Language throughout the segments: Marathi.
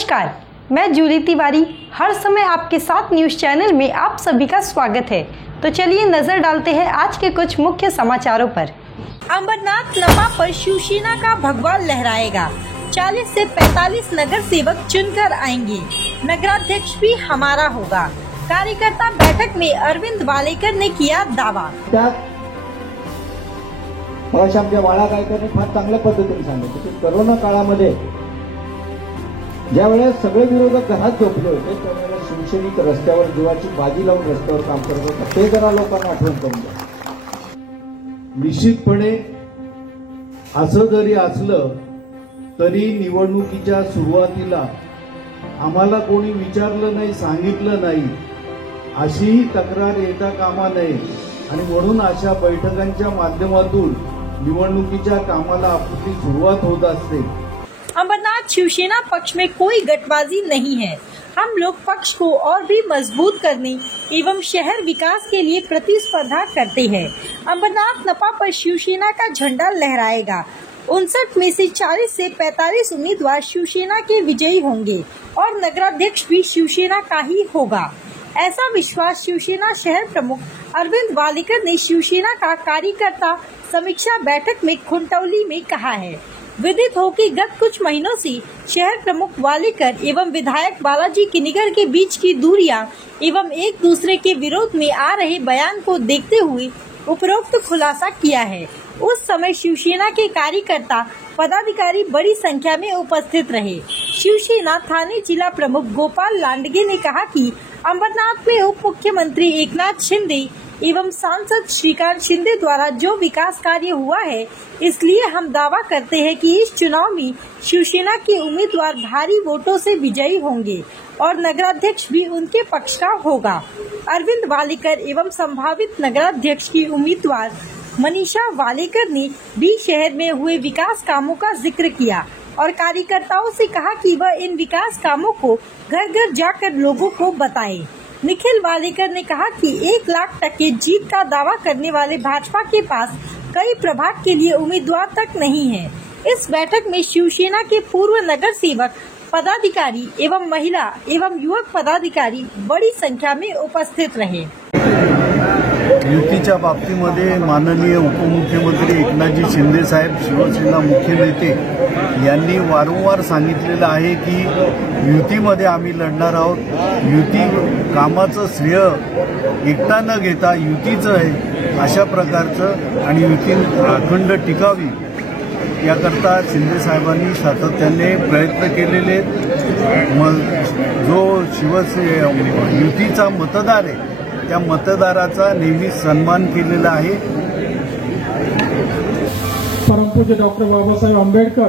नमस्कार, मैं जूली तिवारी हर समय आपके साथ न्यूज़ चैनल में आप सभी का स्वागत है। तो चलिए नजर डालते हैं आज के कुछ मुख्य समाचारों पर। अमरनाथ नपा पर शिवसेना का भगवा लहराएगा। 40 से 45 नगर सेवक चुनकर आएंगे। नगराध्यक्ष भी हमारा होगा। कार्यकर्ता बैठक में अरविंद वालेकर ने किया दावा। आमच्या बाळा गायकरने फार चांगल्या पद्धतीने सांगितलं की कोरोना काळामध्ये ज्यावेळेस सगळे विरोधक घरात झोपले होते त्यावेळेस शिवसैनिक रस्त्यावर जीवाची बाजी लावून रस्त्यावर काम करत होते, ते जरा लोकांना आठवण करून द्या। निश्चितपणे असं जरी असलं तरी निवडणुकीच्या सुरुवातीला आम्हाला कोणी विचारलं नाही, सांगितलं नाही अशीही तक्रार येता कामा नये आणि म्हणून अशा बैठकांच्या माध्यमातून निवडणुकीच्या कामाला आपली सुरुवात होत असते। अमरनाथ शिवसेना पक्ष में कोई गठबाजी नहीं है। हम लोग पक्ष को और भी मजबूत करने एवं शहर विकास के लिए प्रतिस्पर्धा करते हैं। अमरनाथ नपा पर शिवसेना का झंडा लहराएगा। 59 में से 40 से 45 उम्मीदवार शिवसेना के विजयी होंगे और नगराध्यक्ष भी शिवसेना का ही होगा। ऐसा विश्वास शिवसेना शहर प्रमुख अरविंद वालेकर ने शिवसेना का कार्यकर्ता समीक्षा बैठक में खुंटौली में कहा है। विदित हो कि गत कुछ महीनों से शहर प्रमुख वालेकर एवं विधायक बालाजी किनीगर के बीच की दूरियां एवं एक दूसरे के विरोध में आ रहे बयान को देखते हुए उपरोक्त खुलासा किया है। उस समय शिवसेना के कार्यकर्ता पदाधिकारी बड़ी संख्या में उपस्थित रहे। शिवसेना थाने जिला प्रमुख गोपाल लांडगे ने कहा कि अमरनाथ में उप मुख्यमंत्री एकनाथ शिंदे एवं सांसद श्रीकांत शिंदे द्वारा जो विकास कार्य हुआ है, इसलिए हम दावा करते हैं कि इस चुनाव में शिवसेना के उम्मीदवार भारी वोटों से विजयी होंगे और नगराध्यक्ष भी उनके पक्ष का होगा। अरविंद वालेकर एवं संभावित नगराध्यक्ष की उम्मीदवार मनीषा वालेकर ने भी शहर में हुए विकास कामों का जिक्र किया और कार्यकर्ताओं से कहा कि वह इन विकास कामों को घर घर जाकर लोगों को बताएं। निखिल वालेकर ने कहा कि 1 लाख तक के जीत का दावा करने वाले भाजपा के पास कई प्रभाग के लिए उम्मीदवार तक नहीं है। इस बैठक में शिवसेना के पूर्व नगर सेवक पदाधिकारी एवं महिला एवं युवक पदाधिकारी बड़ी संख्या में उपस्थित रहे। युतीच्या बाबतीमध्ये माननीय उपमुख्यमंत्री एकनाथजी शिंदे साहेब शिवसेना मुख्य नेते यांनी वारंवार सांगितलेलं आहे की युतीमध्ये आम्ही लढणार आहोत। युती कामाचं श्रेय एकटा न घेता युतीचं आहे अशा प्रकारचं आणि युती अखंड टिकावी याकरता शिंदे साहेबांनी सातत्याने प्रयत्न केलेले। जो युतीचा मतदार आहे त्या मतदाराचा नेहमी सन्मान केलेला आहे। परमपूज्य डॉक्टर बाबासाहेब आंबेडकर,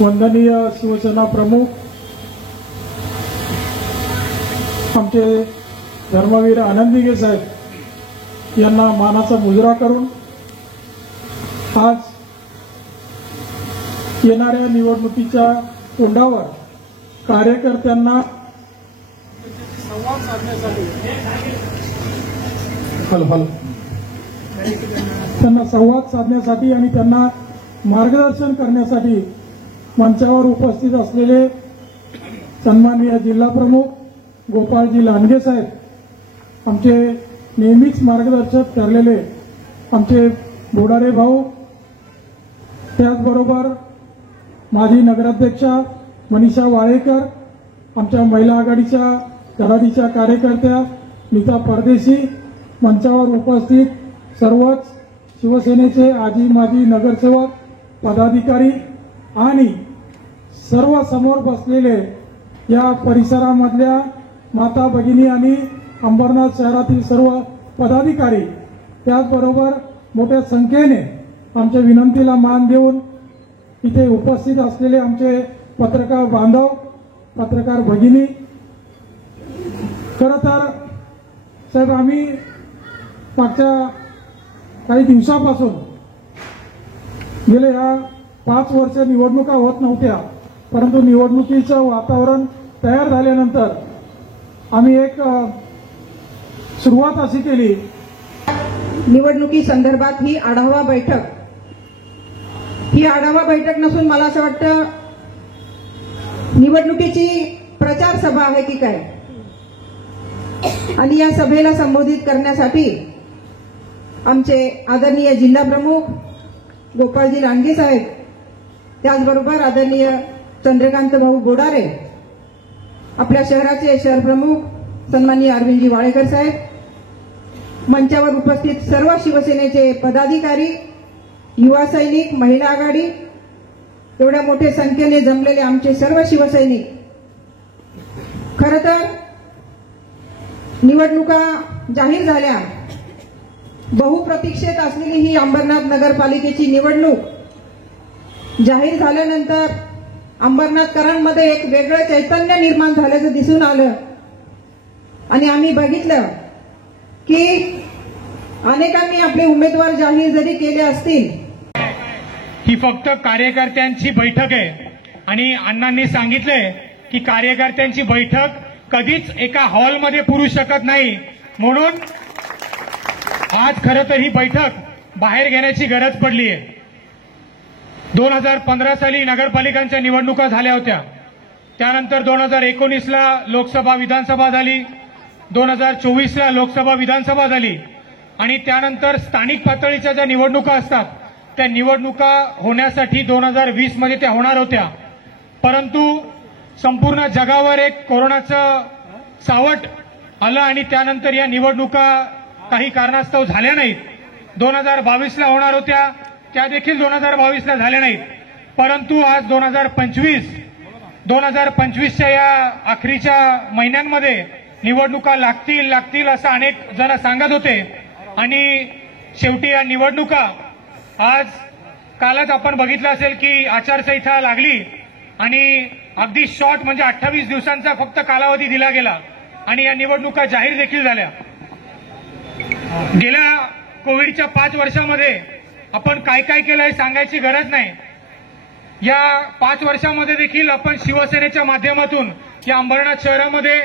वंदनीय शिवसेना प्रमुख आमचे धर्मवीर आनंदीगे साहेब यांना मानाचा मुजरा करून आज येणाऱ्या निवडणुकीच्या तोंडावर कार्यकर्त्यांना संवाद साधण्यासाठी त्यांना संवाद साधण्यासाठी आणि त्यांना मार्गदर्शन करण्यासाठी मंचावर उपस्थित असलेले सन्माननीय जिल्हा प्रमुख गोपाळजी लांडगे साहेब, आमचे नेहमीच मार्गदर्शक ठरलेले आमचे बोडारे भाऊ, त्याचबरोबर माजी नगराध्यक्षा मनीषा वालेकर, आमच्या महिला आघाडीच्या धडाडीच्या कार्यकर्त्या नीता परदेशी, मंचावर उपस्थित सर्वच शिवसेनेचे आजी माजी नगरसेवक पदाधिकारी आणि सर्व समोर बसलेले या परिसरामधल्या माता भगिनी आणि अंबरनाथ शहरातील सर्व पदाधिकारी, त्याचबरोबर मोठ्या संख्येने आमच्या विनंतीला मान देऊन इथे उपस्थित असलेले आमचे पत्रकार बांधव, पत्रकार भगिनी, खरं तर साहेब आम्ही मागच्या काही दिवसापासून गेले ह्या 5 वर्ष निवडणुका होत नव्हत्या, परंतु निवडणुकीचं वातावरण तयार झाल्यानंतर आम्ही एक सुरुवात अशी केली। निवडणुकी संदर्भात ही आढावा बैठक नसून मला असं वाटतं निवडणुकीची प्रचार सभा आहे की काय, आणि या सभेला संबोधित करण्यासाठी आमचे आदरणीय जिल्हा प्रमुख गोपाळजी लांडगे साहेब, त्याचबरोबर आदरणीय चंद्रकांत भाऊ बोडारे, आपल्या शहराचे शहर प्रमुख सन्माननीय अरविंदजी वाळेकर साहेब, मंचावर उपस्थित सर्व शिवसेनेचे पदाधिकारी, युवा सैनिक, महिला आघाडी, एवढ्या मोठ्या संख्येने जमलेले आमचे सर्व शिवसैनिक, खरं तर निवडणुका जाहीर झाल्या, बहुप्रतीक्षित असलेली ही अंबरनाथ नगरपालिकेची निवडणूक जाहीर झाल्यानंतर अंबरनाथकरांमध्ये एक वेगळं चैतन्य निर्माण झाल्याचं दिसून आलं आणि आम्ही बघितलं की अनेकांनी आपले उमेदवार जाहीर जरी केले असतील, ही फक्त कार्यकर्त्यांची बैठक आहे आणि अण्णांनी सांगितलंय की कार्यकर्त्यांची बैठक कधीच एका हॉलमध्ये पुरू शकत नाही, म्हणून आज खरं तर ही बैठक बाहेर घेण्याची गरज पडली आहे. 2015 साली नगरपालिकांच्या निवडणुका झाल्या होत्या, त्यानंतर 2019ला लोकसभा विधानसभा झाली, 2024ला लोकसभा विधानसभा झाली आणि त्यानंतर स्थानिक पातळीच्या ज्या निवडणुका असतात त्या निवडणुका होण्यासाठी 2020 मध्ये त्या होणार होत्या, परंतु संपूर्ण जगावर एक कोरोनाचं सावट आलं आणि त्यानंतर या निवडणुका काही कारणास्तव झाल्या नाहीत. 2022ला होणार होत्या त्या देखील 2022ला झाल्या नाहीत, परंतु आज 2025च्या या अखेरच्या महिन्यांमध्ये निवडणुका लागतील असं अनेक जण सांगत होते आणि शेवटी या निवडणुका आज कालच आपण बघितलं असेल की आचारसंहिता लागली आणि अगदी शॉर्ट म्हणजे 28 दिवसांचा फक्त कालावधी दिला गेला आणि या निवडणुका जाहीर देखील झाल्या. गेल्या कोविडच्या 5 वर्षामध्ये आपण काय काय केलं हे सांगायची गरज नाही. या 5 वर्षामध्ये देखील आपण शिवसेनेच्या माध्यमातून या अंबरनाथ शहरामध्ये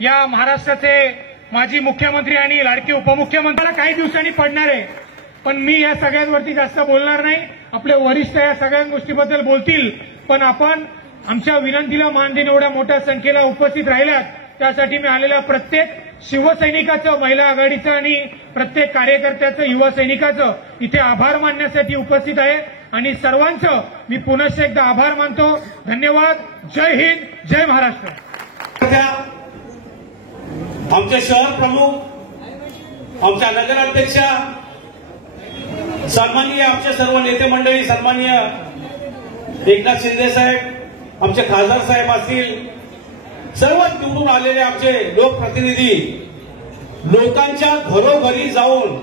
या महाराष्ट्राचे माजी मुख्यमंत्री आणि लाडके उपमुख्यमंत्र्याला काही दिवसांनी पडणार आहे, पण मी या सगळ्यांवरती जास्त बोलणार नाही. आपले वरिष्ठ या सगळ्या गोष्टीबद्दल बोलतील, पण आपण आमच्या विनंतीला मान देऊन एवढ्या मोठ्या संख्येला उपस्थित राहिलात त्यासाठी मी आलेल्या प्रत्येक शिवसैनिकाचं, महिला आघाडीचं आणि प्रत्येक कार्यकर्त्याचं, युवा सैनिकाचं इथे आभार मानण्यासाठी उपस्थित आहे आणि सर्वांचं मी पुनश्च एकदा आभार मानतो. धन्यवाद. जय हिंद, जय महाराष्ट्र. आमचे शहर प्रमुख, आमच्या नगराध्यक्षा, सन्माननीय आमचे सर्व नेते मंडळी, सन्माननीय एकनाथ शिंदे साहेब, आमचे खासदार साहेब असतील, सर्व निवडून आलेले आमचे लोकप्रतिनिधी, लोकांच्या घरोघरी जाऊन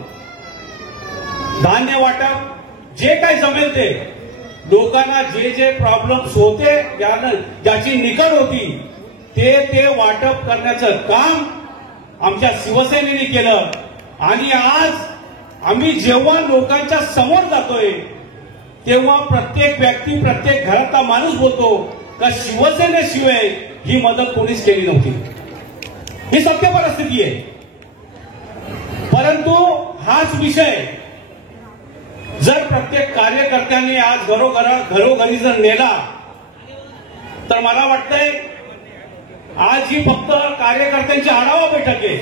धान्य वाटप, जे काही जमेल ते लोकांना जे जे प्रॉब्लेम्स होते, ज्याची निकड होती ते वाटप करण्याचं काम आमच्या शिवसेनेने केलं. आणि आज आम्ही जेव्हा लोकांच्या समोर जातोय तेव्हा प्रत्येक व्यक्ती, प्रत्येक घरातला माणूस बोलतो का शिवसेनेशिवाय ही मदत कोणीच केली नव्हती. ही सत्य परिस्थिती आहे. परंतु हाच विषय जर प्रत्येक कार्यकर्त्यांनी आज घरोघरी जर नेला तर मला वाटतंय आज ही फक्त कार्यकर्त्यांची आढावा बैठक है.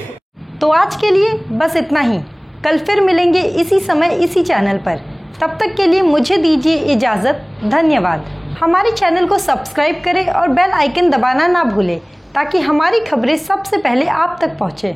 तो आज के लिए बस इतना ही. कल फिर मिलेंगे इसी समय इसी चैनल पर. तब तक के लिए मुझे दीजिए इजाज़त. धन्यवाद. हमारे चैनल को सब्सक्राइब करें और बेल आइकन दबाना ना भूलें ताकि हमारी खबरें सबसे पहले आप तक पहुँचे.